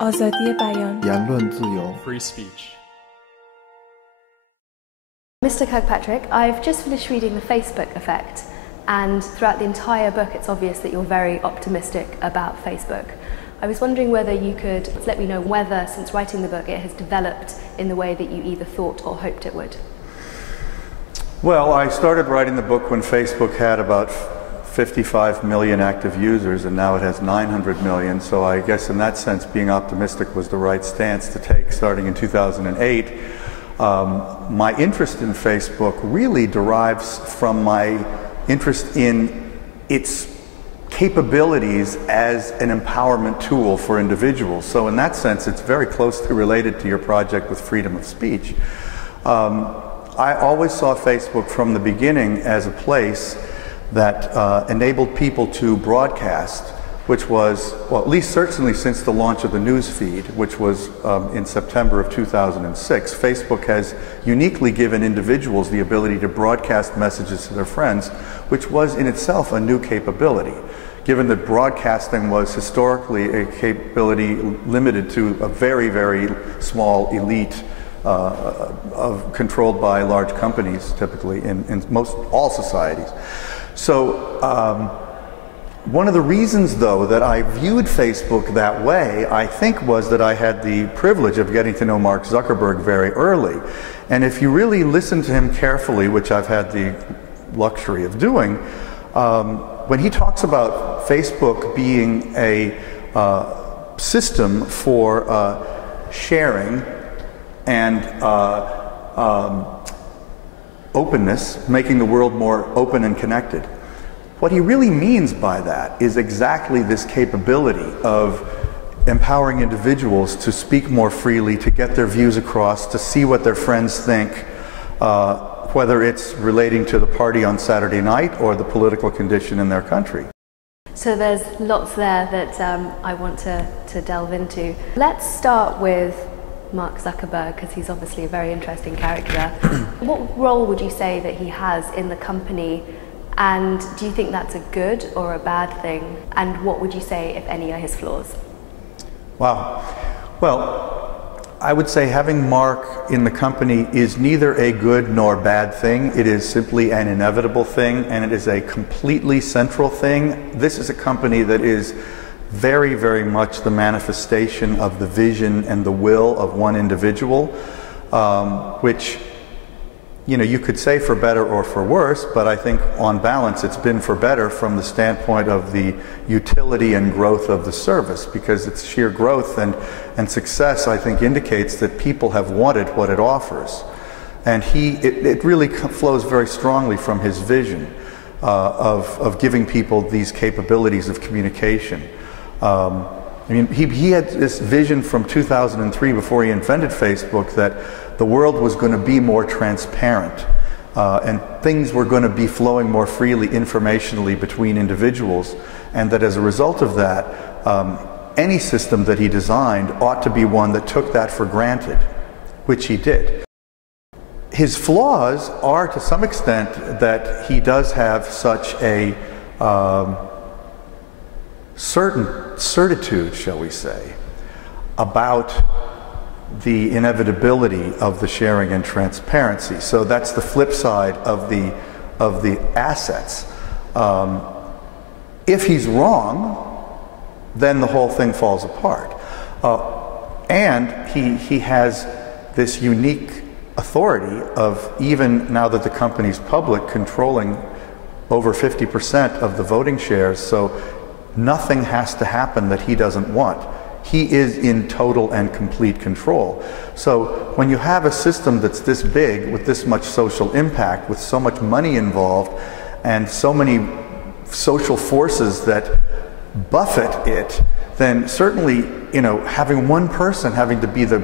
آزادی بیان،言论自由 free speech. Mr. Kirkpatrick, I've just finished reading The Facebook Effect, and throughout the entire book it's obvious that you're very optimistic about Facebook. I was wondering whether you could let me know whether, since writing the book, it has developed in the way that you either thought or hoped it would. Well, I started writing the book when Facebook had about 55 million active users, and now it has 900 million, so I guess in that sense being optimistic was the right stance to take starting in 2008. My interest in Facebook really derives from my interest in its capabilities as an empowerment tool for individuals. So in that sense it's very closely related to your project with freedom of speech. I always saw Facebook from the beginning as a place that enabled people to broadcast, which was, well, at least certainly since the launch of the news feed, which was in September of 2006, Facebook has uniquely given individuals the ability to broadcast messages to their friends, which was in itself a new capability, given that broadcasting was historically a capability limited to a very, very small elite controlled by large companies, typically in most all societies. So one of the reasons, though, that I viewed Facebook that way, I think, was that I had the privilege of getting to know Mark Zuckerberg very early. And if you really listen to him carefully, which I've had the luxury of doing, when he talks about Facebook being a system for sharing and openness, making the world more open and connected, what he really means by that is exactly this capability of empowering individuals to speak more freely, to get their views across, to see what their friends think, whether it's relating to the party on Saturday night or the political condition in their country. So there's lots there that I want to delve into. Let's start with Mark Zuckerberg, because he's obviously a very interesting character. What role would you say that he has in the company, and do you think that's a good or a bad thing? And what would you say, if any, are his flaws? Wow. Well, I would say having Mark in the company is neither a good nor bad thing. It is simply an inevitable thing, and it is a completely central thing. This is a company that is very, very much the manifestation of the vision and the will of one individual, which, you know, you could say for better or for worse, but I think on balance it's been for better from the standpoint of the utility and growth of the service, because its sheer growth and success, I think, indicates that people have wanted what it offers. And it really flows very strongly from his vision of giving people these capabilities of communication. I mean, he had this vision from 2003, before he invented Facebook, that the world was going to be more transparent and things were going to be flowing more freely informationally between individuals, and that as a result of that, any system that he designed ought to be one that took that for granted, which he did. His flaws are, to some extent, that he does have such a certitude, shall we say, about the inevitability of the sharing and transparency. So that's the flip side of the assets. If he's wrong, then the whole thing falls apart. And he has this unique authority of, even now that the company's public, controlling over 50% of the voting shares, so nothing has to happen that he doesn't want. He is in total and complete control. So when you have a system that's this big, with this much social impact, with so much money involved, and so many social forces that buffet it, then certainly, you know, having one person having to be the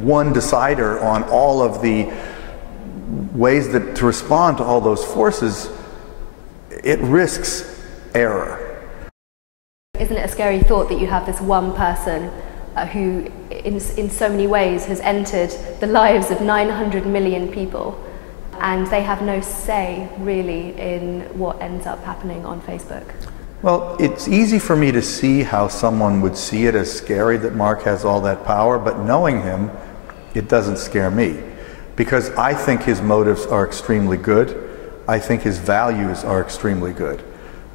one decider on all of the ways that to respond to all those forces, it risks error. Isn't it a scary thought that you have this one person who in so many ways has entered the lives of 900 million people, and they have no say really in what ends up happening on Facebook? Well, it's easy for me to see how someone would see it as scary that Mark has all that power, but knowing him, it doesn't scare me. Because I think his motives are extremely good. I think his values are extremely good.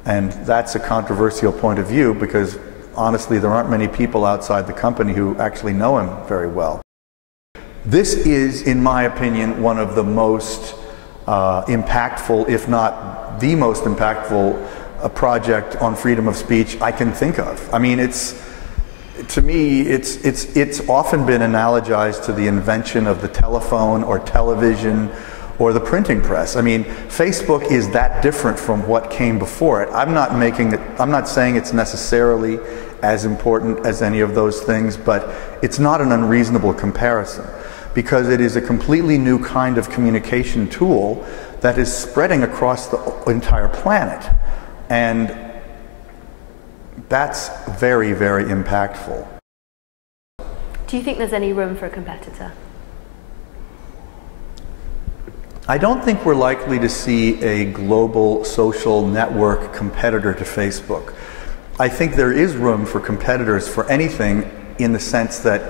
And that's a controversial point of view because honestly, there aren't many people outside the company who actually know him very well. This is, in my opinion, one of the most impactful, if not the most impactful project on freedom of speech I can think of. I mean, to me, it's often been analogized to the invention of the telephone or television or the printing press. I mean, Facebook is that different from what came before it. I'm not saying it's necessarily as important as any of those things, but it's not an unreasonable comparison because it is a completely new kind of communication tool that is spreading across the entire planet. And that's very, very impactful. Do you think there's any room for a competitor? I don't think we're likely to see a global social network competitor to Facebook. I think there is room for competitors for anything in the sense that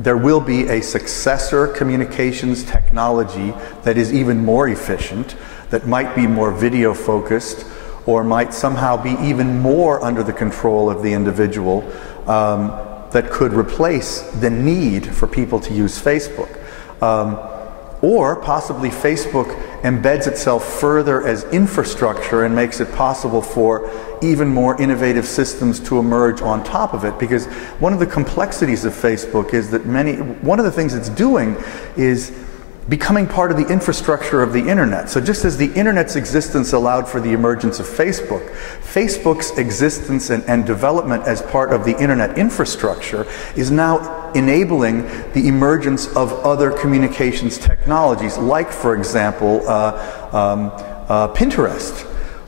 there will be a successor communications technology that is even more efficient, that might be more video focused, or might somehow be even more under the control of the individual that could replace the need for people to use Facebook. Or possibly Facebook embeds itself further as infrastructure and makes it possible for even more innovative systems to emerge on top of it. Because one of the complexities of Facebook is that one of the things it's doing is becoming part of the infrastructure of the internet. So just as the internet's existence allowed for the emergence of Facebook, Facebook's existence and development as part of the internet infrastructure is now enabling the emergence of other communications technologies, like, for example, Pinterest,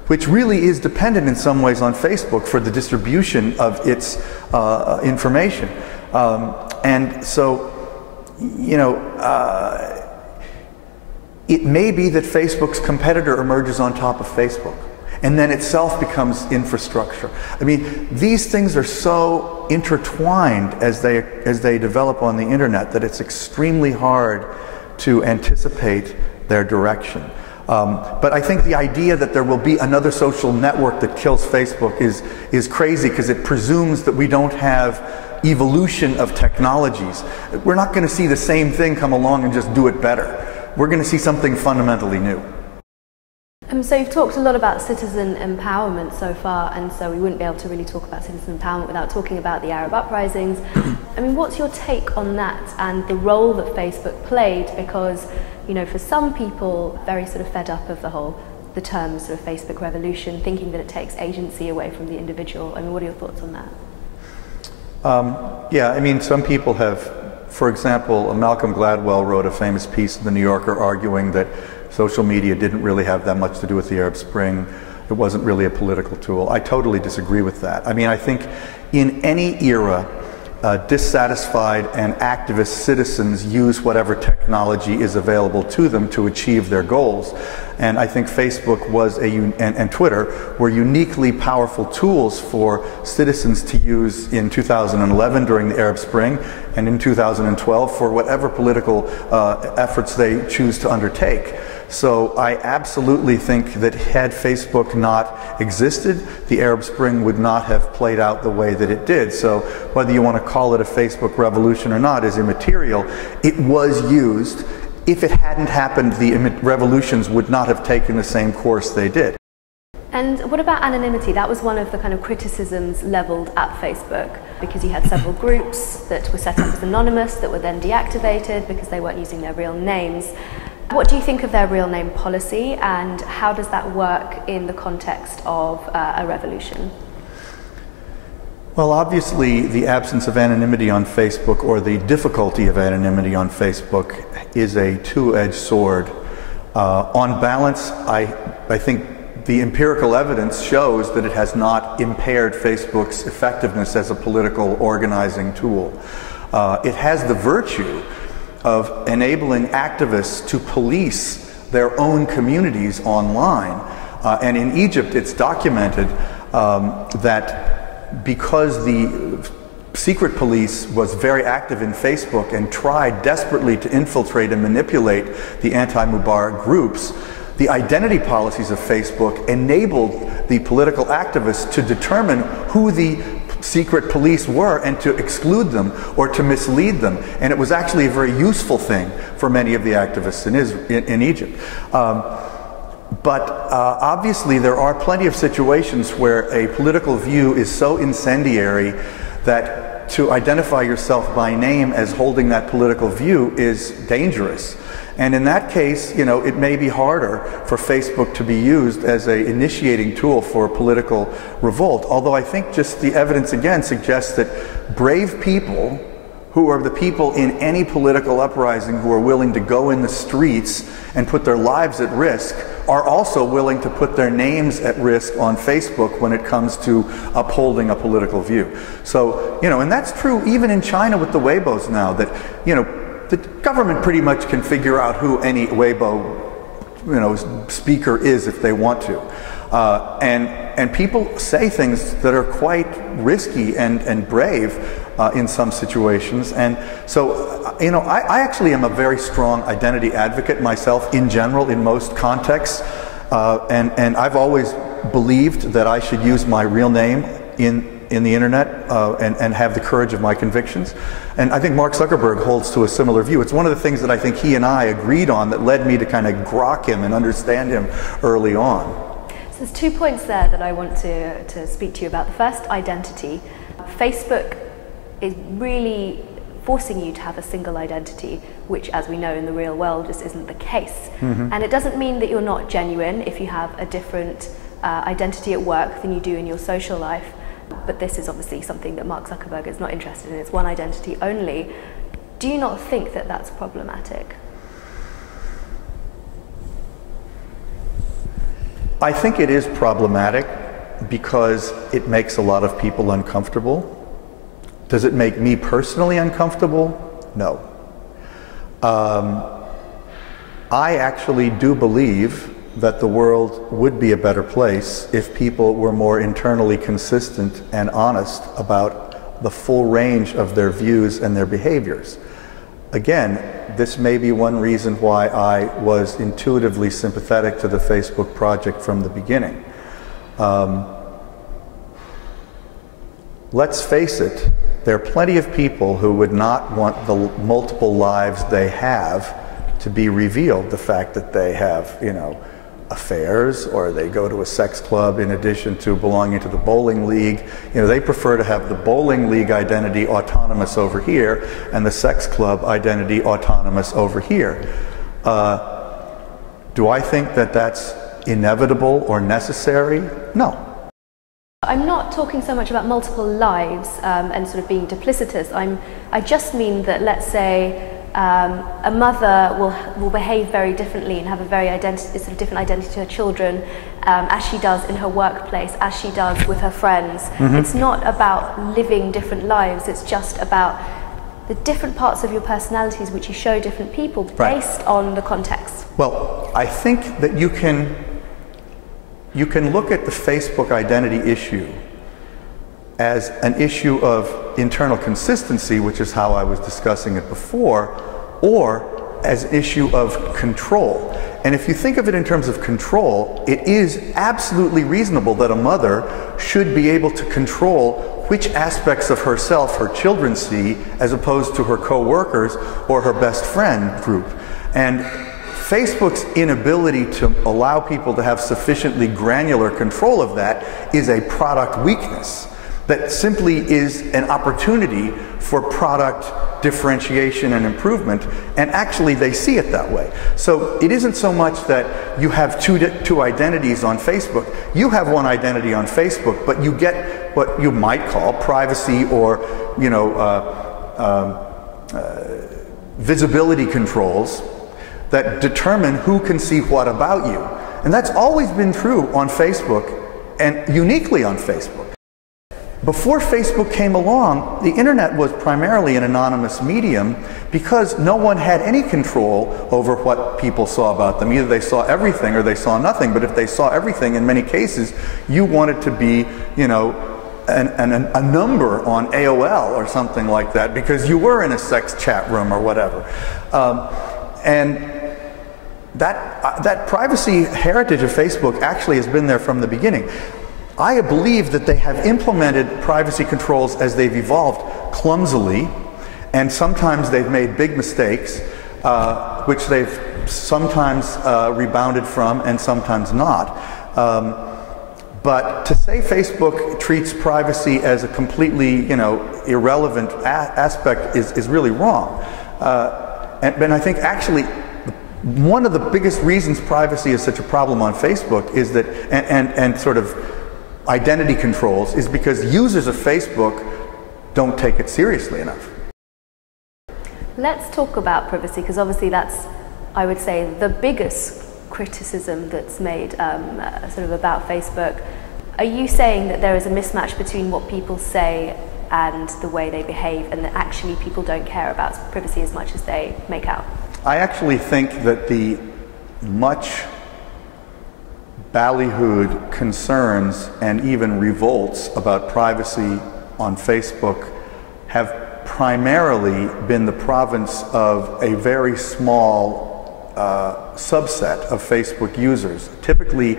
which really is dependent in some ways on Facebook for the distribution of its information. And so, you know, it may be that Facebook's competitor emerges on top of Facebook, and then itself becomes infrastructure. I mean, these things are so intertwined as they develop on the internet that it's extremely hard to anticipate their direction. But I think the idea that there will be another social network that kills Facebook is crazy because it presumes that we don't have evolution of technologies. We're not going to see the same thing come along and just do it better. We're going to see something fundamentally new. So you've talked a lot about citizen empowerment so far, and so we wouldn't be able to really talk about citizen empowerment without talking about the Arab uprisings. I mean, what's your take on that and the role that Facebook played? Because, you know, for some people, very sort of fed up of the term sort of Facebook revolution, thinking that it takes agency away from the individual. I mean, what are your thoughts on that? Yeah, I mean, some people have, for example, Malcolm Gladwell wrote a famous piece in the New Yorker arguing that social media didn't really have that much to do with the Arab Spring. It wasn't really a political tool. I totally disagree with that. I mean, I think in any era, dissatisfied and activist citizens use whatever technology is available to them to achieve their goals. And I think Facebook was and Twitter were uniquely powerful tools for citizens to use in 2011 during the Arab Spring and in 2012 for whatever political efforts they choose to undertake. So I absolutely think that had Facebook not existed, the Arab Spring would not have played out the way that it did. So whether you want to call it a Facebook revolution or not is immaterial. It was used. If it hadn't happened, the revolutions would not have taken the same course they did. And what about anonymity? That was one of the kind of criticisms leveled at Facebook, because you had several groups that were set up as anonymous that were then deactivated because they weren't using their real names. What do you think of their real name policy, and how does that work in the context of a revolution? Well, obviously, the absence of anonymity on Facebook, or the difficulty of anonymity on Facebook, is a two-edged sword. On balance, I think the empirical evidence shows that it has not impaired Facebook's effectiveness as a political organizing tool. It has the virtue of enabling activists to police their own communities online. And in Egypt, it's documented that because the secret police was very active in Facebook and tried desperately to infiltrate and manipulate the anti-Mubarak groups, the identity policies of Facebook enabled the political activists to determine who the secret police were and to exclude them or to mislead them. And it was actually a very useful thing for many of the activists in Egypt. But obviously there are plenty of situations where a political view is so incendiary that to identify yourself by name as holding that political view is dangerous. And in that case, you know, it may be harder for Facebook to be used as an initiating tool for political revolt. Although I think just the evidence again suggests that brave people, who are the people in any political uprising who are willing to go in the streets and put their lives at risk, are also willing to put their names at risk on Facebook when it comes to upholding a political view. So, you know, and that's true even in China with the Weibos now, that, you know, the government pretty much can figure out who any Weibo, you know, speaker is if they want to. And people say things that are quite risky and brave in some situations. And so, you know, I actually am a very strong identity advocate myself in general in most contexts. And I've always believed that I should use my real name in the internet and have the courage of my convictions. And I think Mark Zuckerberg holds to a similar view. It's one of the things that I think he and I agreed on that led me to kind of grok him and understand him early on. So there's 2 points there that I want to speak to you about. The first, identity. Facebook is really forcing you to have a single identity, which, as we know in the real world, just isn't the case. Mm-hmm. And it doesn't mean that you're not genuine if you have a different identity at work than you do in your social life. But this is obviously something that Mark Zuckerberg is not interested in. It's one identity only. Do you not think that that's problematic? I think it is problematic because it makes a lot of people uncomfortable. Does it make me personally uncomfortable? No. I actually do believe that the world would be a better place if people were more internally consistent and honest about the full range of their views and their behaviors. Again, this may be one reason why I was intuitively sympathetic to the Facebook project from the beginning. Let's face it, there are plenty of people who would not want the multiple lives they have to be revealed. The fact that they have, you know, affairs, or they go to a sex club in addition to belonging to the bowling league. You know, they prefer to have the bowling league identity autonomous over here and the sex club identity autonomous over here. Do I think that that's inevitable or necessary? No. I'm not talking so much about multiple lives and sort of being duplicitous. I just mean that, let's say, a mother will behave very differently and have a very sort of different identity to her children as she does in her workplace, as she does with her friends. Mm-hmm. It's not about living different lives, it's just about the different parts of your personalities which you show different people based on the context. Well, I think that you can look at the Facebook identity issue as an issue of internal consistency, which is how I was discussing it before, or as an issue of control. And if you think of it in terms of control, it is absolutely reasonable that a mother should be able to control which aspects of herself her children see as opposed to her co-workers or her best friend group. And Facebook's inability to allow people to have sufficiently granular control of that is a product weakness that simply is an opportunity for product differentiation and improvement, and actually they see it that way. So it isn't so much that you have two identities on Facebook. You have one identity on Facebook, but you get what you might call privacy or, you know, visibility controls that determine who can see what about you. And that's always been true on Facebook, and uniquely on Facebook. Before Facebook came along, the internet was primarily an anonymous medium because no one had any control over what people saw about them. Either they saw everything or they saw nothing, but if they saw everything, in many cases, you wanted to be, you know, a number on AOL or something like that because you were in a sex chat room or whatever. And that privacy heritage of Facebook actually has been there from the beginning. I believe that they have implemented privacy controls as they've evolved clumsily, and sometimes they've made big mistakes, which they've sometimes rebounded from and sometimes not. But to say Facebook treats privacy as a completely, you know, irrelevant aspect is really wrong. And I think actually one of the biggest reasons privacy is such a problem on Facebook is that, and sort of identity controls, is because users of Facebook don't take it seriously enough. Let's talk about privacy, because obviously that's, I would say, the biggest criticism that's made sort of about Facebook. Are you saying that there is a mismatch between what people say and the way they behave, and that actually people don't care about privacy as much as they make out? I actually think that the much ballyhooed concerns and even revolts about privacy on Facebook have primarily been the province of a very small subset of Facebook users, typically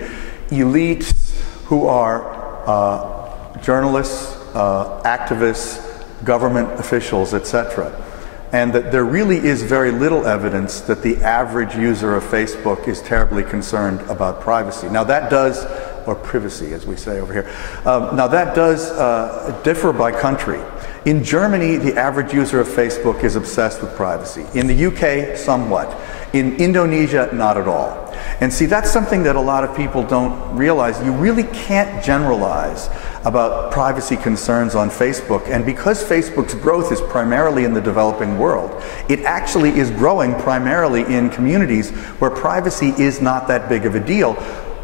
elites who are journalists, activists, government officials, etc. And that there really is very little evidence that the average user of Facebook is terribly concerned about privacy. Now that does, or privacy as we say over here, now that does differ by country. In Germany, the average user of Facebook is obsessed with privacy. In the UK, somewhat. In Indonesia, not at all. And see, that's something that a lot of people don't realize. You really can't generalize about privacy concerns on Facebook. And because Facebook's growth is primarily in the developing world, it actually is growing primarily in communities where privacy is not that big of a deal,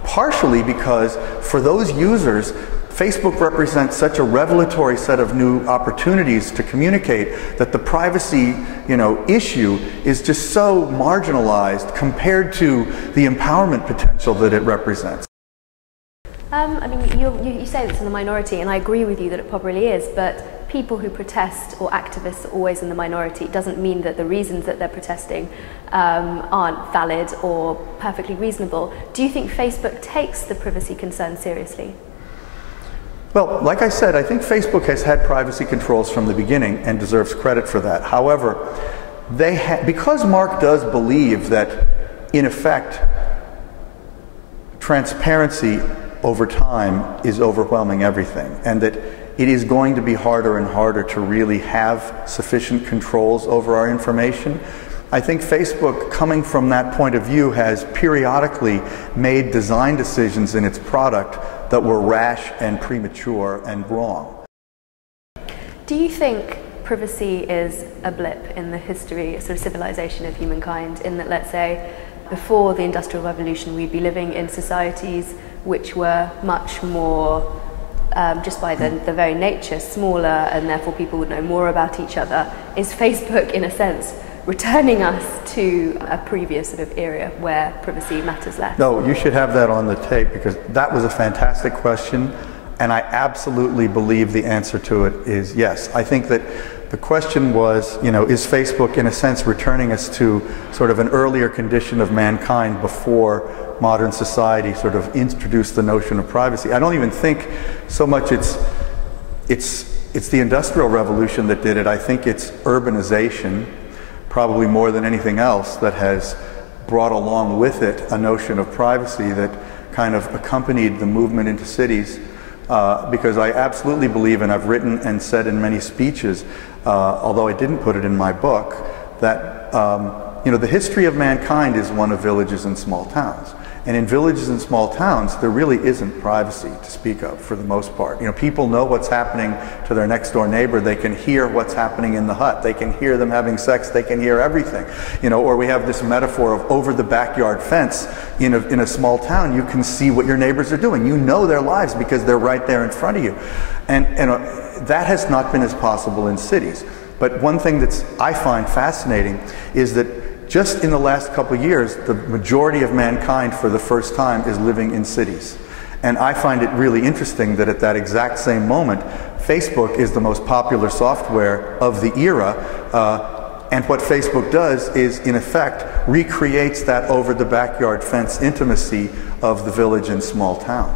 partially because for those users, Facebook represents such a revelatory set of new opportunities to communicate that the privacy, you know, issue is just so marginalized compared to the empowerment potential that it represents. I mean, you say it's in the minority, and I agree with you that it probably is, but people who protest or activists are always in the minority. It doesn't mean that the reasons that they're protesting aren't valid or perfectly reasonable. Do you think Facebook takes the privacy concern seriously? Well, like I said, I think Facebook has had privacy controls from the beginning and deserves credit for that. However, because Mark does believe that, in effect, transparency over time is overwhelming everything, and that it is going to be harder and harder to really have sufficient controls over our information, I think Facebook, coming from that point of view, has periodically made design decisions in its product that were rash and premature and wrong. Do you think privacy is a blip in the history, sort of civilization of humankind, in that, let's say, before the Industrial Revolution, we'd be living in societies which were much more, just by the very nature, smaller, and therefore people would know more about each other? Is Facebook, in a sense, returning us to a previous sort of era where privacy matters less? No, you should have that on the tape, because that was a fantastic question, and I absolutely believe the answer to it is yes. I think that the question was, you know, is Facebook in a sense returning us to sort of an earlier condition of mankind before modern society sort of introduced the notion of privacy? I don't even think so much it's the Industrial Revolution that did it. I think it's urbanization, probably more than anything else, that has brought along with it a notion of privacy that kind of accompanied the movement into cities. Because I absolutely believe, and I've written and said in many speeches, although I didn't put it in my book, that you know, the history of mankind is one of villages and small towns. And in villages and small towns, there really isn't privacy to speak of for the most part. You know, people know what's happening to their next door neighbor. They can hear what's happening in the hut. They can hear them having sex. They can hear everything. You know, or we have this metaphor of over the backyard fence. In a small town, you can see what your neighbors are doing. You know their lives because they're right there in front of you. And that has not been as possible in cities. But one thing that I find fascinating is that just in the last couple of years, the majority of mankind for the first time is living in cities. And I find it really interesting that at that exact same moment, Facebook is the most popular software of the era. And what Facebook does is, in effect, recreates that over the backyard fence intimacy of the village and small town.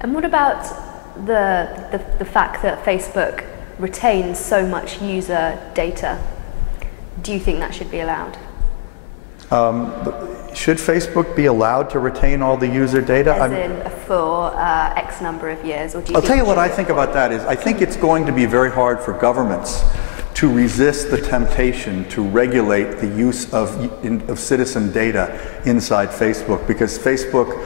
And what about the fact that Facebook retains so much user data? Do you think that should be allowed? Should Facebook be allowed to retain all the user data? As in for X number of years? Or do you I'll tell you what I think about that is, I think it's going to be very hard for governments to resist the temptation to regulate the use of citizen data inside Facebook, because Facebook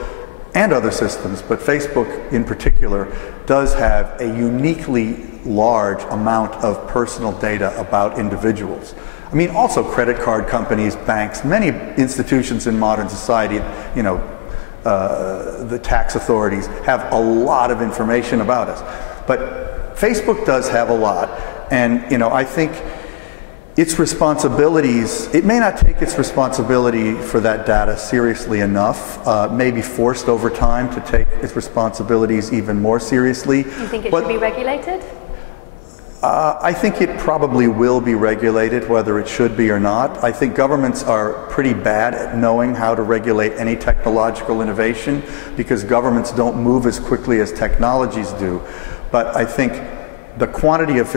and other systems, but Facebook in particular, does have a uniquely large amount of personal data about individuals. I mean, also credit card companies, banks, many institutions in modern society, you know, the tax authorities have a lot of information about us. But Facebook does have a lot, and, you know, I think its responsibilities, it may not take its responsibility for that data seriously enough, may be forced over time to take its responsibilities even more seriously. You think it should be regulated? I think it probably will be regulated, whether it should be or not. I think governments are pretty bad at knowing how to regulate any technological innovation, because governments don't move as quickly as technologies do. But I think the quantity of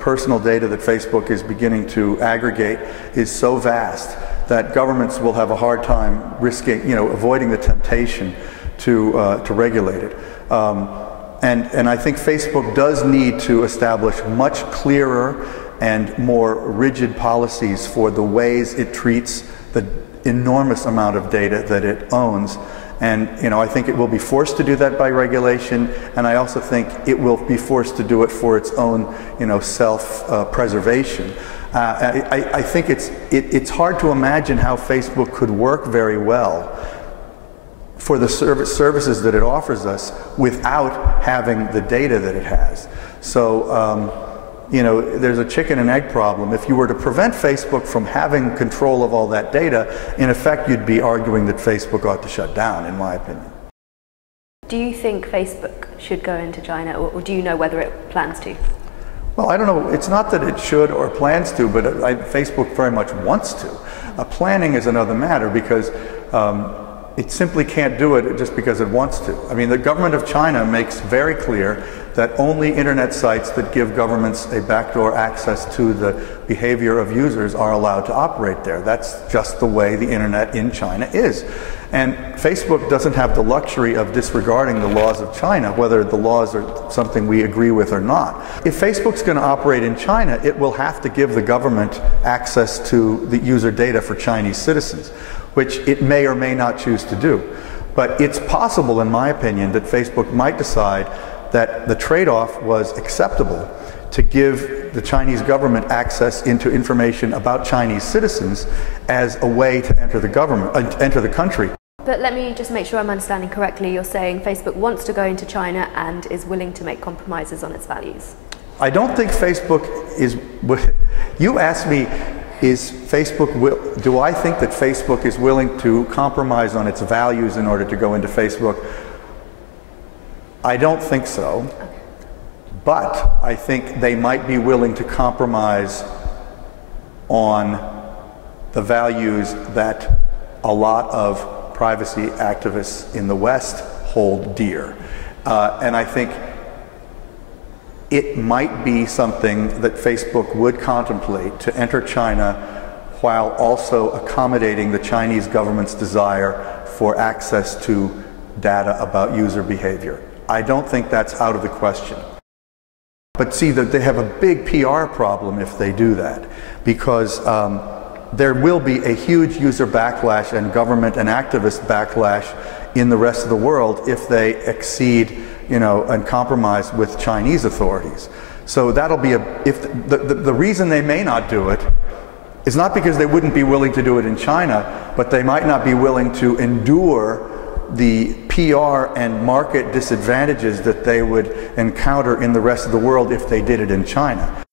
personal data that Facebook is beginning to aggregate is so vast that governments will have a hard time risking, you know, avoiding the temptation to regulate it. And I think Facebook does need to establish much clearer and more rigid policies for the ways it treats the enormous amount of data that it owns. And, you know, I think it will be forced to do that by regulation, and I also think it will be forced to do it for its own, you know, self-preservation. I think it's hard to imagine how Facebook could work very well for the services that it offers us without having the data that it has. So, you know, there's a chicken and egg problem. If you were to prevent Facebook from having control of all that data, in effect, you'd be arguing that Facebook ought to shut down, in my opinion. Do you think Facebook should go into China, or do you know whether it plans to? Well, I don't know. It's not that it should or plans to, but Facebook very much wants to. Planning is another matter, because it simply can't do it just because it wants to. I mean, the government of China makes very clear that only internet sites that give governments a backdoor access to the behavior of users are allowed to operate there. That's just the way the internet in China is. And Facebook doesn't have the luxury of disregarding the laws of China, whether the laws are something we agree with or not. If Facebook's going to operate in China, it will have to give the government access to the user data for Chinese citizens, which it may or may not choose to do. But it's possible, in my opinion, that Facebook might decide that the trade-off was acceptable to give the Chinese government access into information about Chinese citizens as a way to enter the country. But let me just make sure I'm understanding correctly. You're saying Facebook wants to go into China and is willing to make compromises on its values. I don't think Facebook is. You asked me, do I think that Facebook is willing to compromise on its values in order to go into Facebook? I don't think so. But I think they might be willing to compromise on the values that a lot of privacy activists in the West hold dear. And I think it might be something that Facebook would contemplate to enter China while also accommodating the Chinese government's desire for access to data about user behavior. I don't think that's out of the question. But see, that they have a big PR problem if they do that, because there will be a huge user backlash and government and activist backlash in the rest of the world if they exceed, you know, and compromise with Chinese authorities. So that'll be the reason they may not do it is not because they wouldn't be willing to do it in China, but they might not be willing to endure the PR and market disadvantages that they would encounter in the rest of the world if they did it in China.